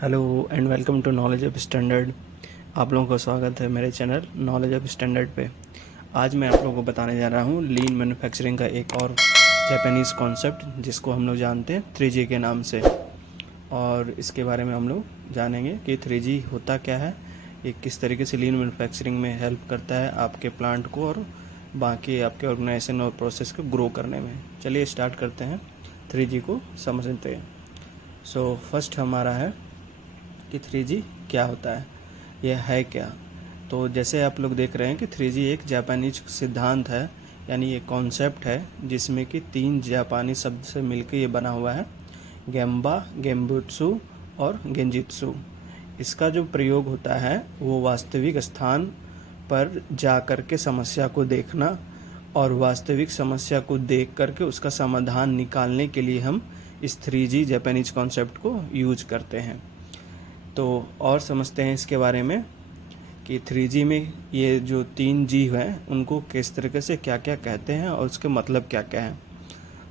Hello and welcome to Knowledge of Standard. आप लोगों का स्वागत है मेरे चैनल नॉलेज ऑफ स्टैंडर्ड पे। आज मैं आप लोगों को बताने जा रहा हूँ लीन मैन्युफैक्चरिंग का एक और जापानीज़ कॉन्सेप्ट जिसको हम लोग जानते हैं 3G के नाम से। और इसके बारे में हम लोग जानेंगे कि 3G होता क्या है, ये किस तरीके से लीन मैन्युफैक्चरिंग में हेल्प करता है आपके प्लांट को और बाकी आपके ऑर्गेनाइजेशन और प्रोसेस को ग्रो करने में। चलिए स्टार्ट करते हैं 3G को समझते हैं। सो फर्स्ट हमारा है कि 3G क्या होता है, यह है क्या। तो जैसे आप लोग देख रहे हैं कि 3G एक जापानीज सिद्धांत है, यानी ये कॉन्सेप्ट है जिसमें कि 3 जापानी शब्द से मिलकर ये बना हुआ है, गेम्बा, गेम्बुत्सु और गेंजित्सु। इसका जो प्रयोग होता है वो वास्तविक स्थान पर जा कर के समस्या को देखना और वास्तविक समस्या को देख करके उसका समाधान निकालने के लिए हम इस 3G जापानीज कॉन्सेप्ट को यूज करते हैं। तो और समझते हैं इसके बारे में कि 3G में ये जो 3G है उनको किस तरीके से क्या क्या कहते हैं और उसके मतलब क्या क्या है।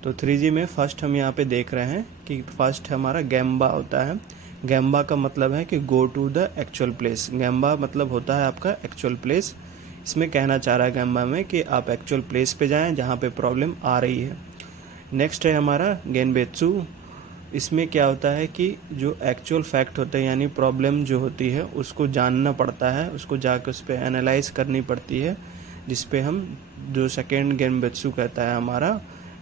तो 3G में फर्स्ट हम यहाँ पे देख रहे हैं कि फर्स्ट हमारा गैम्बा होता है। गैम्बा का मतलब है कि go to the actual place. गैम्बा मतलब होता है आपका एक्चुअल प्लेस। इसमें कहना चाह रहा है गैम्बा में कि आप एक्चुअल प्लेस पे जाएं जहाँ पे प्रॉब्लम आ रही है। नेक्स्ट है हमारा गेनबेत्सु। इसमें क्या होता है कि जो एक्चुअल फैक्ट होते हैं यानी प्रॉब्लम जो होती है उसको जानना पड़ता है, उसको जाकर उस पर एनालाइज करनी पड़ती है, जिस पे हम जो सेकेंड गेनबेत्सु कहता है हमारा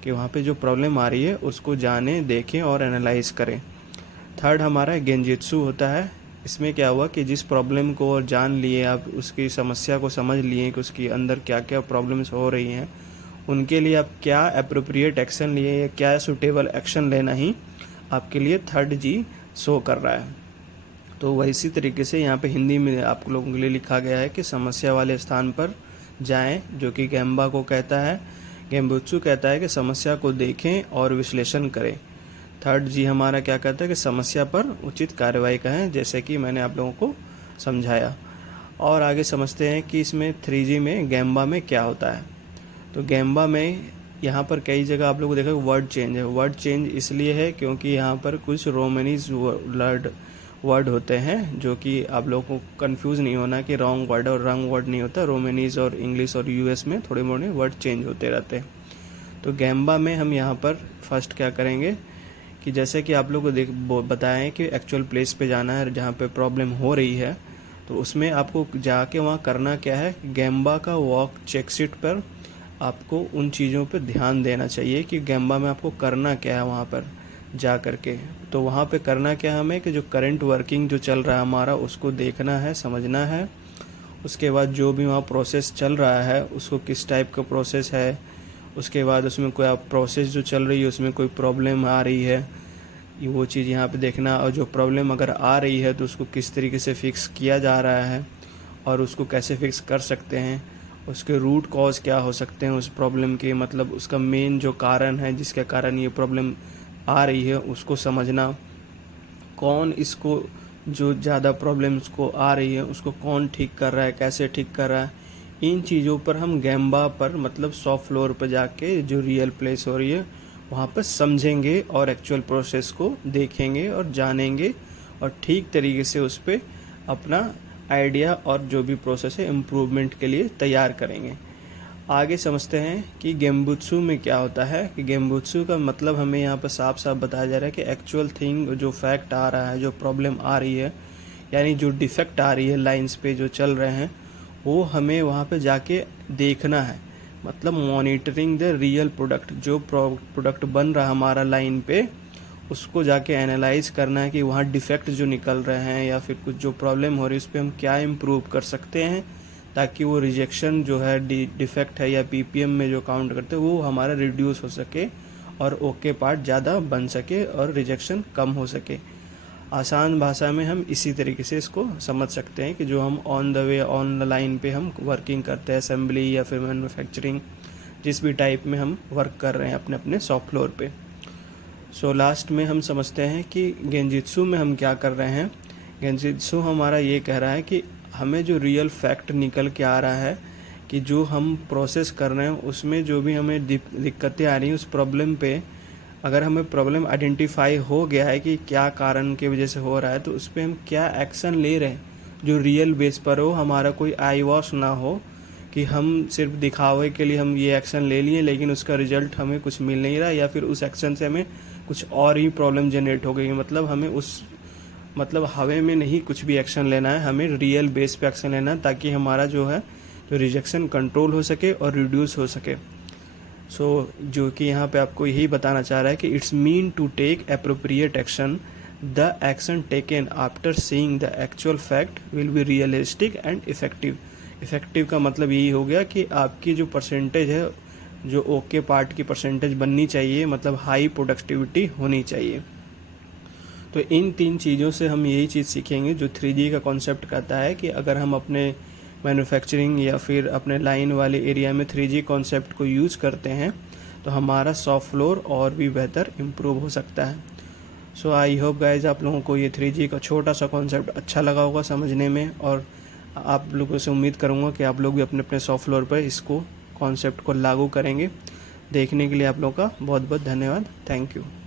कि वहाँ पे जो प्रॉब्लम आ रही है उसको जाने, देखें और एनालाइज करें। थर्ड हमारा गेंजित्सु होता है। इसमें क्या हुआ कि जिस प्रॉब्लम को और जान लिए, आप उसकी समस्या को समझ लिए कि उसके अंदर क्या क्या प्रॉब्लम्स हो रही हैं, उनके लिए आप क्या अप्रोप्रिएट एक्शन लिए या क्या सूटेबल एक्शन लेना ही आपके लिए 3G शो कर रहा है। तो वैसी तरीके से यहाँ पे हिंदी में आप लोगों के लिए लिखा गया है कि समस्या वाले स्थान पर जाएं, जो कि गैम्बा को कहता है। गेम्बुत्सु कहता है कि समस्या को देखें और विश्लेषण करें। 3G हमारा क्या कहता है कि समस्या पर उचित कार्रवाई करें, जैसे कि मैंने आप लोगों को समझाया। और आगे समझते हैं कि इसमें 3G में गैम्बा में क्या होता है। तो गैम्बा में यहाँ पर कई जगह आप लोगों को देखा वर्ड चेंज है। वर्ड चेंज इसलिए है क्योंकि यहाँ पर कुछ रोमनीज वर्ड होते हैं, जो कि आप लोगों को कंफ्यूज नहीं होना कि रॉन्ग वर्ड और रंग वर्ड नहीं होता। रोमनीज और इंग्लिश और यूएस में थोड़े मोड़े वर्ड चेंज होते रहते हैं। तो गैम्बा में हम यहाँ पर फर्स्ट क्या करेंगे कि जैसे कि आप लोग को बताएं कि एक्चुअल प्लेस पे जाना है जहाँ पे प्रॉब्लम हो रही है, तो उसमें आपको जाके वहाँ करना क्या है, गैम्बा का वॉक चेकशीट पर आपको उन चीज़ों पर ध्यान देना चाहिए कि गैम्बा में आपको करना क्या है वहाँ पर जा कर के। तो वहाँ पे करना क्या है हमें कि जो करंट वर्किंग जो चल रहा है हमारा उसको देखना है, समझना है। उसके बाद जो भी वहाँ प्रोसेस चल रहा है उसको किस टाइप का प्रोसेस है, उसके बाद उसमें कोई आप प्रोसेस जो चल रही है उसमें कोई प्रॉब्लम आ रही है, वो चीज़ यहाँ पे देखना। और जो प्रॉब्लम अगर आ रही है तो उसको किस तरीके से फिक्स किया जा रहा है और उसको कैसे फिक्स कर सकते हैं, उसके रूट कॉज क्या हो सकते हैं उस प्रॉब्लम के, मतलब उसका मेन जो कारण है जिसके कारण ये प्रॉब्लम आ रही है उसको समझना। कौन इसको जो ज़्यादा प्रॉब्लम्स को आ रही है उसको कौन ठीक कर रहा है, कैसे ठीक कर रहा है, इन चीज़ों पर हम गैम्बा पर मतलब सॉफ्ट फ्लोर पर जाके जो रियल प्लेस हो रही है वहाँ पर समझेंगे और एक्चुअल प्रोसेस को देखेंगे और जानेंगे और ठीक तरीके से उस पर अपना आइडिया और जो भी प्रोसेस है इम्प्रूवमेंट के लिए तैयार करेंगे। आगे समझते हैं कि गेम्बुत्सु में क्या होता है। कि गेम्बुत्सु का मतलब हमें यहाँ पर साफ साफ बताया जा रहा है कि एक्चुअल थिंग जो फैक्ट आ रहा है, जो प्रॉब्लम आ रही है, यानी जो डिफेक्ट आ रही है लाइंस पे जो चल रहे हैं, वो हमें वहाँ पे जाके देखना है। मतलब मॉनिटरिंग द रियल प्रोडक्ट, जो प्रोडक्ट बन रहा है हमारा लाइन पे उसको जाके एनालाइज करना है कि वहाँ डिफेक्ट जो निकल रहे हैं या फिर कुछ जो प्रॉब्लम हो रही है उस पर हम क्या इम्प्रूव कर सकते हैं, ताकि वो रिजेक्शन जो है डिफेक्ट है या पीपीएम में जो काउंट करते हैं वो हमारा रिड्यूस हो सके और ओके पार्ट ज़्यादा बन सके और रिजेक्शन कम हो सके। आसान भाषा में हम इसी तरीके से इसको समझ सकते हैं कि जो हम on the way on the line पे हम वर्किंग करते हैं, असेंबली या फिर मैन्युफैक्चरिंग, जिस भी टाइप में हम वर्क कर रहे हैं अपने अपने शॉप फ्लोर पे। सो लास्ट में हम समझते हैं कि गेंजित्सु में हम क्या कर रहे हैं। गेंजित्सु हमारा ये कह रहा है कि हमें जो रियल फैक्ट निकल के आ रहा है कि जो हम प्रोसेस कर रहे हैं उसमें जो भी हमें दिक्कतें आ रही हैं उस प्रॉब्लम पे अगर हमें प्रॉब्लम आइडेंटिफाई हो गया है कि क्या कारण की वजह से हो रहा है, तो उस पर हम क्या एक्शन ले रहे हैं जो रियल बेस पर हो, हमारा कोई आई वॉश ना हो कि हम सिर्फ दिखावे के लिए हम ये एक्शन ले लिए लेकिन उसका रिजल्ट हमें कुछ मिल नहीं रहा, या फिर उस एक्शन से हमें कुछ और ही प्रॉब्लम जनरेट हो गई। मतलब हमें उस मतलब हवा में नहीं कुछ भी एक्शन लेना है, हमें रियल बेस पे एक्शन लेना है ताकि हमारा जो है जो रिजेक्शन कंट्रोल हो सके और रिड्यूस हो सके। जो कि यहाँ पे आपको यही बताना चाह रहा है कि it's mean to take appropriate action, the action taken after seeing the actual fact will be realistic and effective. Effective का मतलब यही हो गया कि आपकी जो परसेंटेज है, जो ओके पार्ट की परसेंटेज बननी चाहिए, मतलब हाई प्रोडक्टिविटी होनी चाहिए। तो इन 3 चीज़ों से हम यही चीज़ सीखेंगे जो 3G का कॉन्सेप्ट कहता है कि अगर हम अपने मैन्युफैक्चरिंग या फिर अपने लाइन वाले एरिया में 3G कॉन्सेप्ट को यूज़ करते हैं तो हमारा शॉप फ्लोर और भी बेहतर इम्प्रूव हो सकता है। सो आई होप गाइज आप लोगों को ये 3G का छोटा सा कॉन्सेप्ट अच्छा लगा होगा समझने में, और आप लोगों से उम्मीद करूँगा कि आप लोग भी अपने अपने शॉप फ्लोर पर इसको कॉन्सेप्ट को लागू करेंगे। देखने के लिए आप लोगों का बहुत बहुत धन्यवाद। Thank you.